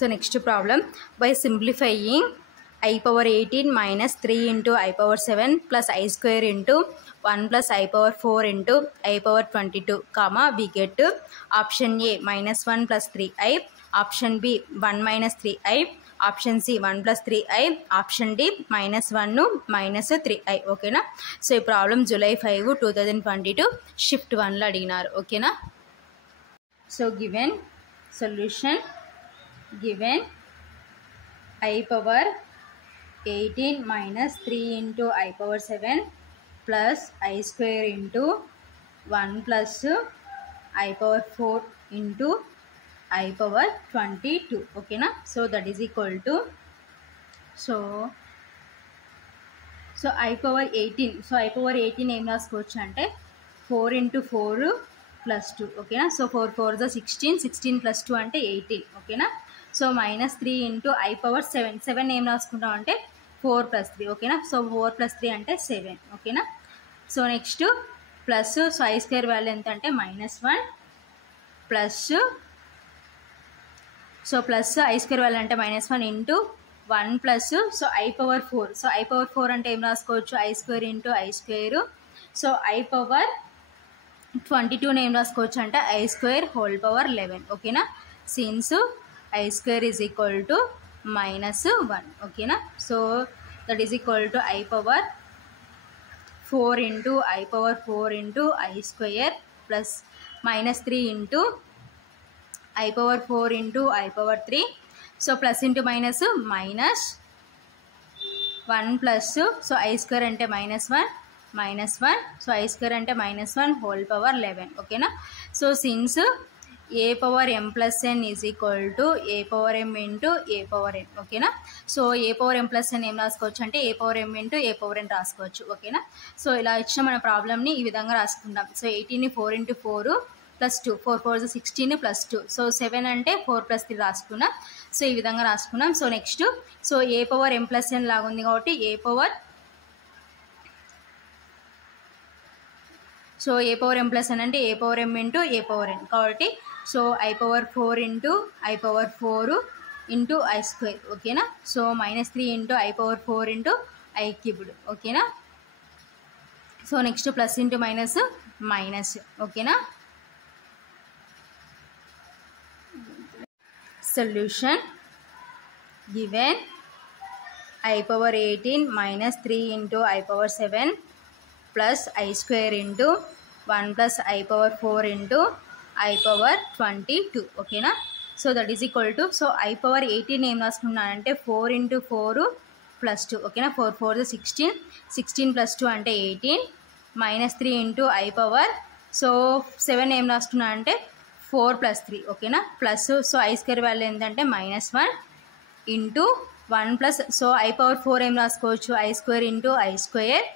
So next problem, by simplifying I power 18 minus 3 into I power 7 plus I square into 1 plus I power 4 into I power 22, comma, we get option A minus 1 plus 3i, option B 1 minus 3i, option C 1 plus 3i, option D minus 1 minus 3i. ఓకేనా. So ఈ problem July 5, 2022 shift 1లో అడిగినారు. ఓకేనా. So given solution, given I power 18 minus 3 into I power 7 plus I square into 1 plus I power 4 into I power 22. Okay na. So that is equal to, so I power 18, so I power 18 ఏం రాసుకోవచ్చు అంటే 4 into 4 plus 2. ఓకేనా. So 4 4 is 16, 16 plus 2 అంటే 18. ఓకేనా. So minus 3 into i power 7, 7 ఏం రాసుకుంటాం అంటే 4 plus 3. ఓకేనా. సో 4 plus 3 అంటే 7. ఓకేనా. So next plus, so i square value ఎంత అంటే -1 plus, so plus I square value అంటే -1 into 1 plus, so i power 4, so i power 4 అంటే ఏం రాసుకోవచ్చు i square into i square, so i power 22 ఏం రాసుకోవచ్చు అంటే ఐ స్క్వేర్ హోల్ పవర్ 11. ఓకేనా. Since I square is equal to -1. ఓకేనా. So that is equal to I power 4 into I power 4 into I square plus -3 into I power 4 into I power 3. So plus into minus minus 1 plus, so i square అంటే -1, so i square అంటే -1 whole power 11. ఓకేనా. So since A power m plus n is equal to A power m into a power n. ఓకేనా. So a power m plus n ఏం రాసుకోవచ్చు అంటే a power m into a power n రాసుకోవచ్చు. ఓకేనా. So ఇలా ఇచ్చిన మన ప్రాబ్లమ్ని ఈ విధంగా రాసుకుంటాం. సో 18ని 4 into 4 plus 2, 4 4 is 16 plus 2, so 7 అంటే 4 plus 3 రాసుకున్నాం. సో ఈ విధంగా రాసుకున్నాం. So next, so a power m plus n లాగా ఉంది కాబట్టి a power m plus n అంటే a power m into a power n కాబట్టి, so i power 4 into i power 4 into i square. ఓకేనా. So -3 into i power 4 into i cubed. ఓకేనా. So next plus into minus minus. ఓకేనా. Solution, given I power 18 minus 3 into I power 7 plus I square into 1 plus I power 4 into I power 22. ఓకేనా. So that is equal to, so I power 18 ఏం రాసుకున్నానంటే 4 into 4 plus 2. ఓకేనా. 4 4 is 16, 16 plus 2 అంటే 18, -3 into I power, so 7 ఏం రాసుకున్నా అంటే 4 plus 3. ఓకేనా. Plus, so i square value ఏంటంటే -1 into 1 plus, so i power 4 ఏం రాసుకోవచ్చు i square into i square,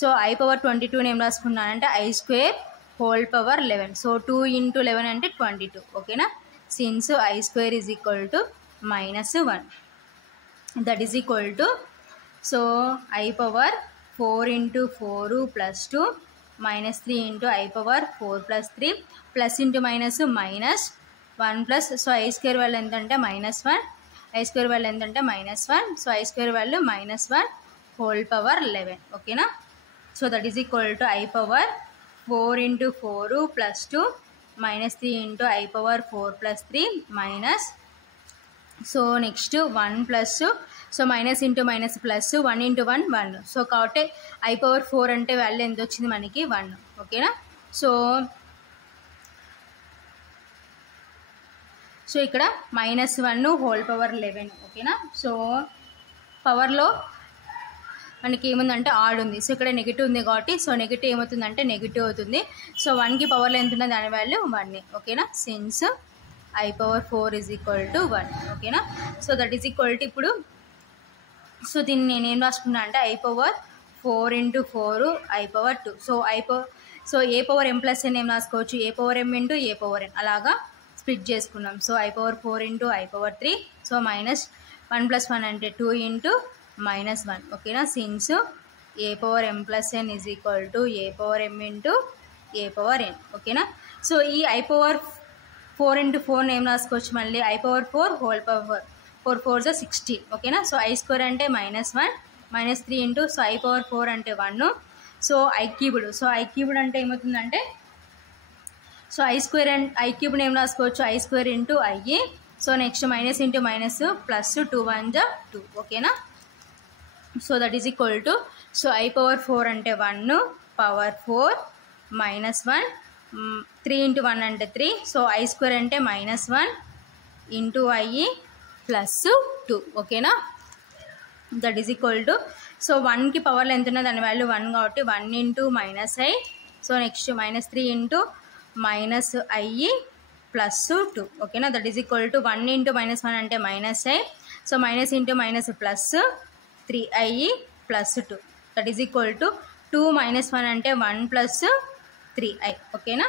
so i power 22 ఏం రాసుకున్నానంటే i square whole power 11. So 2 into 11 అంటే 22. ఓకేనా. Since i square is equal to -1, that is equal to, so i power 4 into 4 plus 2 -3 into I power 4 plus 3 plus into minus minus 1 plus, so i square value ఎంతంటే -1, I square value ఎంతంటే -1, so i square value -1 whole power 11. ఓకేనా. So that is equal to I power 4 into 4 plus 2 -3 into I power 4 plus 3 minus, so next 1 plus, so minus into minus plus, 1 into 1 1, so కాబట్టి I power 4 అంటే value ఎంత వచ్చింది మనకి 1. ఓకేనా. So ఇక్కడ -1 whole power 11. ఓకేనా. So పవర్లో మనకి ఏముందంటే ఆడ్ ఉంది, సో ఇక్కడ నెగిటివ్ ఉంది కాబట్టి, సో నెగిటివ్ ఏమవుతుందంటే నెగిటివ్ అవుతుంది. సో 1కి పవర్లో ఎంత ఉంది దాని వాల్యూ 1. ఓకేనా. Since I power 4 is equal to 1. ఓకేనా. So that is equal to, ఇప్పుడు సో దీన్ని నేను ఏం రాసుకున్నా అంటే I power 4 into 4 I power 2, so a power m plus n ఏం రాసుకోవచ్చు ఏ power m into a power n అలాగా స్ప్లిట్ చేసుకున్నాం. So I power 4 into I power 3, so -1 plus 1 అంటే 2 ఇంటూ -1. ఓకేనా. Since A power m plus n is equal to A power m into a power n. ఓకేనా. So ఈ I power 4 into 4 ఏం రాసుకోవచ్చు మళ్ళీ I power 4 whole power 4 4 is 16 ఓకేనా. So I square అంటే -1 -3 into so I power 4 అంటే 1 so I cubed. So I cubed అంటే ఏమవుతుందంటే so I square and I cubed ఏం రాసుకోవచ్చు I square into I. So next minus into minus plus 2 1 జా 2 ఓకేనా. So that is equal to so I power 4 అంటే 1 power 4 -1 3 into 1 అంటే 3 so I square అంటే -1 into I plus 2 ఓకేనా. That is equal to so 1కి పవర్లో ఎంత ఉన్నది దాని వాల్యూ 1 కాబట్టి 1 into -I so next -3 into -I plus 2 ఓకేనా. That is equal to 1 into -1 అంటే -I so minus into minus plus 3I plus 2 that is equal to 2 - 1 అంటే 1 ప్లస్ 3I ఓకేనా.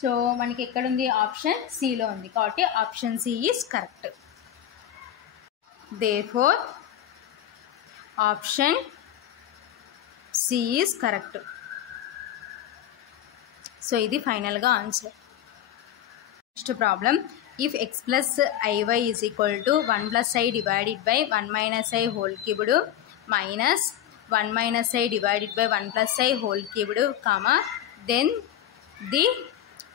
సో మనకి ఎక్కడ ఉంది ఆప్షన్ సిలో ఉంది కాబట్టి option C is correct. therefore option C is correct. So ఇది ఫైనల్గా answer. Next problem if x plus iy is equal to 1 plus I divided by 1 minus I whole cubed minus 1 minus I divided by 1 plus I whole cubed comma then the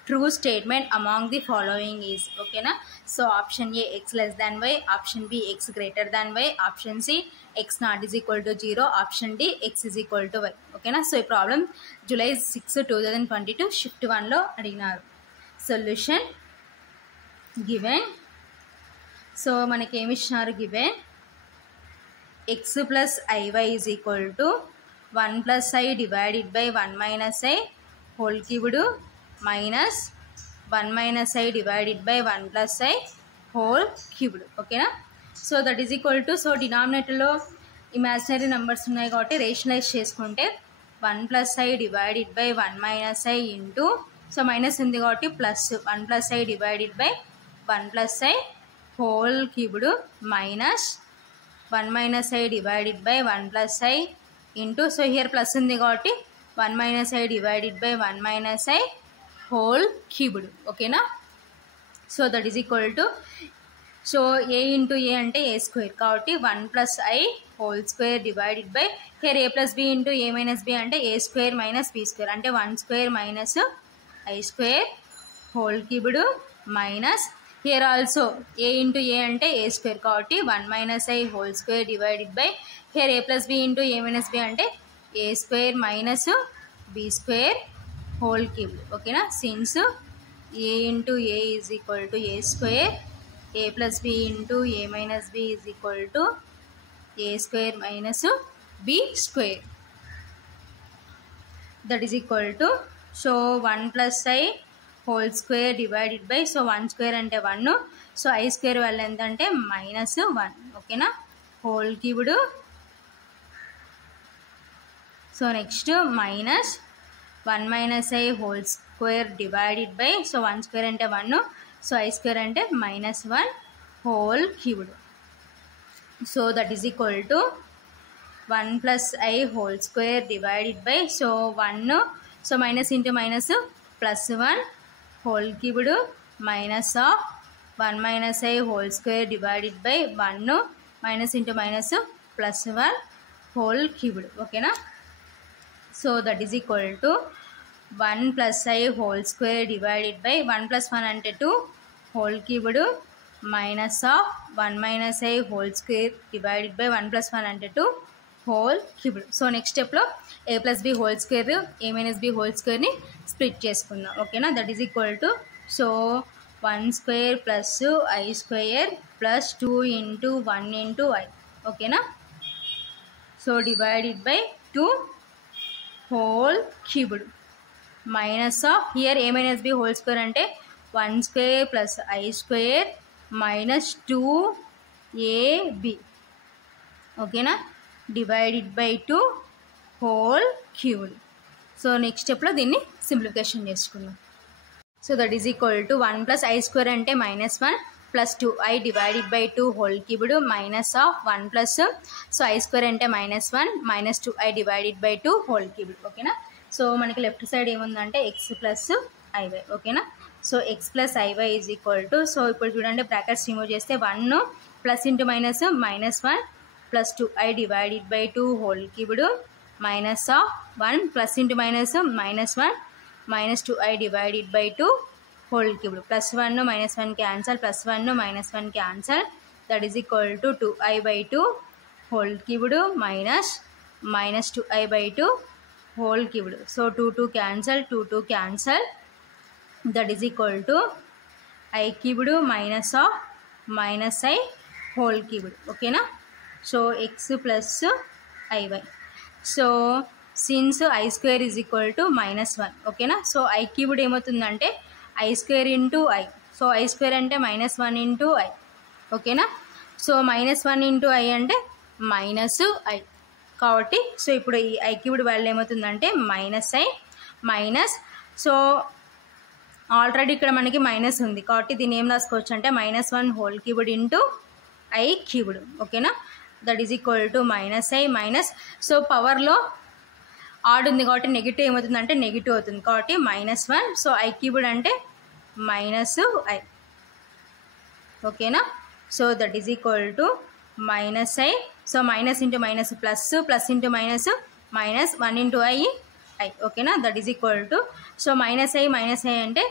true statement among the following is ఓకేనా. So option A x less than y, option B x greater than y, option C x not is equal to 0, option D x is equal to y ఓకేనా. So ఈ problem July 6, 2022 shift 1లో అడిగినారు. Solution given. So మనకి ఏమి ఇచ్చినారు given x plus iy is equal to 1 plus I divided by 1 minus I whole cubed minus 1 minus I divided by 1 plus I whole cubed ఓకేనా. So that is equal to so డినామినేటర్లో imaginary numbers ఉన్నాయి కాబట్టి rationalise చేసుకుంటే 1 plus I divided by 1 minus I into so minus ఉంది కాబట్టి plus 1 plus I divided by 1 plus I whole cubed minus 1 minus I divided by 1 plus I into so here plus ఉంది కాబట్టి 1 minus I divided by 1 minus I whole cubed ఓకేనా. So that is equal to so a into a అంటే a square కాబట్టి 1 plus I whole square divided by here a plus b into a minus b అంటే a square minus b square అంటే 1 square minus I square whole cubed minus here also a into a అంటే a square కాబట్టి 1 minus I whole square divided by here a plus b into a minus b అంటే a square minus b square whole cubed ఓకేనా. Since a into a is equal to a square a plus b into a minus b is equal to a square minus b square that is equal to so 1 plus I whole square divided by so 1 square అంటే 1 so I square వల్ల ఎంత అంటే -1 ఓకేనా whole cubed. So next minus 1 minus I whole square divided by so 1 square అంటే 1 so I square అంటే -1 whole cubed. So that is equal to 1 plus I whole square divided by so 1 so minus into minus plus 1 whole cubed minus of 1 minus I whole square divided by 1 minus into minus plus 1 whole cubed ఓకేనా. So that is equal to 1 plus I whole square divided by 1 plus 1 అంటే 2 whole cubed minus of 1 minus I whole square divided by 1 plus 1 అంటే 2 whole cubed. So next స్టెప్లో a plus b whole square a minus b whole squareని split చేసుకుందాం ఓకేనా. That is equal to so 1 square plus I square plus 2 into 1 into I ఓకేనా. So divided by 2 whole cubed minus of here a minus b whole square అంటే 1 square plus I square minus 2ab ఓకేనా divided by 2 whole cubed. So next స్టెప్లో దీన్ని simplification చేసుకుందాం. So that is equal to 1 plus I square అంటే -1 plus 2I divided by 2 whole cubed minus of 1 plus so I square అంటే -1 minus 2I divided by 2 whole cubed ఓకేనా. So మనకి left side ఏముందంటే x plus iy ఓకేనా. So x plus i y is equal to, so ఇప్పుడు చూడండి brackets remove చేస్తే 1 plus into minus -1 plus 2i divided by 2 whole cubed minus of 1 plus into minus -1 minus 2i divided by 2 whole cubed, plus 1 minus 1 cancel, plus 1 minus 1 cancel, that is equal to 2i by 2 whole cubed minus 2i by 2 whole cubed. So 2 cancel, 2 cancel, that is equal to I cubed minus of minus I whole cubed. Okay na? So x plus iy. So since I square is equal to -1, okay na? So I cubed ఏమవుతుందంటే I square into I. So I square అంటే -1 into I, okay na? So -1 into I అంటే -i కాబట్టి so ఇప్పుడు ఈ I cubed value ఏమవుతుందంటే -i minus, so already ఇక్కడ మనకి minus ఉంది కాబట్టి దీన్ని ఏం రాసుకోవచ్చు అంటే -1 whole cubed into I cubed, ఓకేనా? That is equal to -i minus, so పవర్లో ఆడ్ ఉంది కాబట్టి నెగిటివ్ ఏమవుతుందంటే నెగిటివ్ అవుతుంది కాబట్టి -1, సో I క్యూబ్డ్ అంటే -i, ఓకేనా? So that is equal to -i, so minus into minus plus, plus into minus minus 1 into i, ఓకేనా? That is equal to, so -i అంటే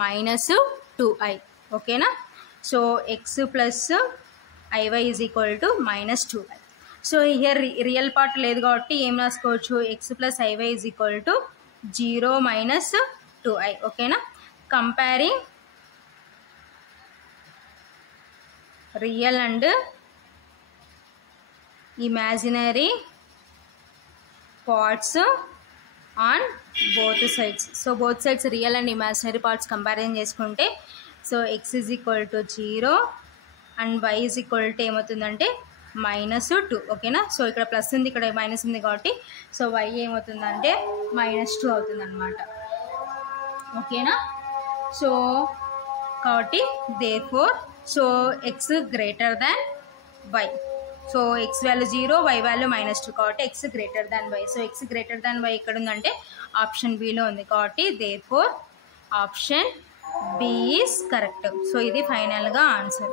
-2i, ఓకేనా? So x plus iy is equal to -2i. So here real part లేదు కాబట్టి ఏం రాసుకోవచ్చు, x plus iy is equal to 0 minus 2i, ఓకేనా? Comparing real and imaginary parts on both sides. So both sides real and imaginary parts comparison చేసుకుంటే, so x is equal to 0 and y is equal to ఏమవుతుందంటే -2, ఓకేనా? So ఇక్కడ plus ఉంది, ఇక్కడ minus ఉంది కాబట్టి so y ఏమవుతుందంటే -2 అవుతుంది అనమాట, ఓకేనా? సో కాబట్టి therefore so x greater than y. So x value 0, y value -2 కాబట్టి x greater than y. So x greater than y ఎక్కడ ఉందంటే ఆప్షన్ బిలో ఉంది కాబట్టి therefore option B is correct. So ఇది ఫైనల్గా ఆన్సర్.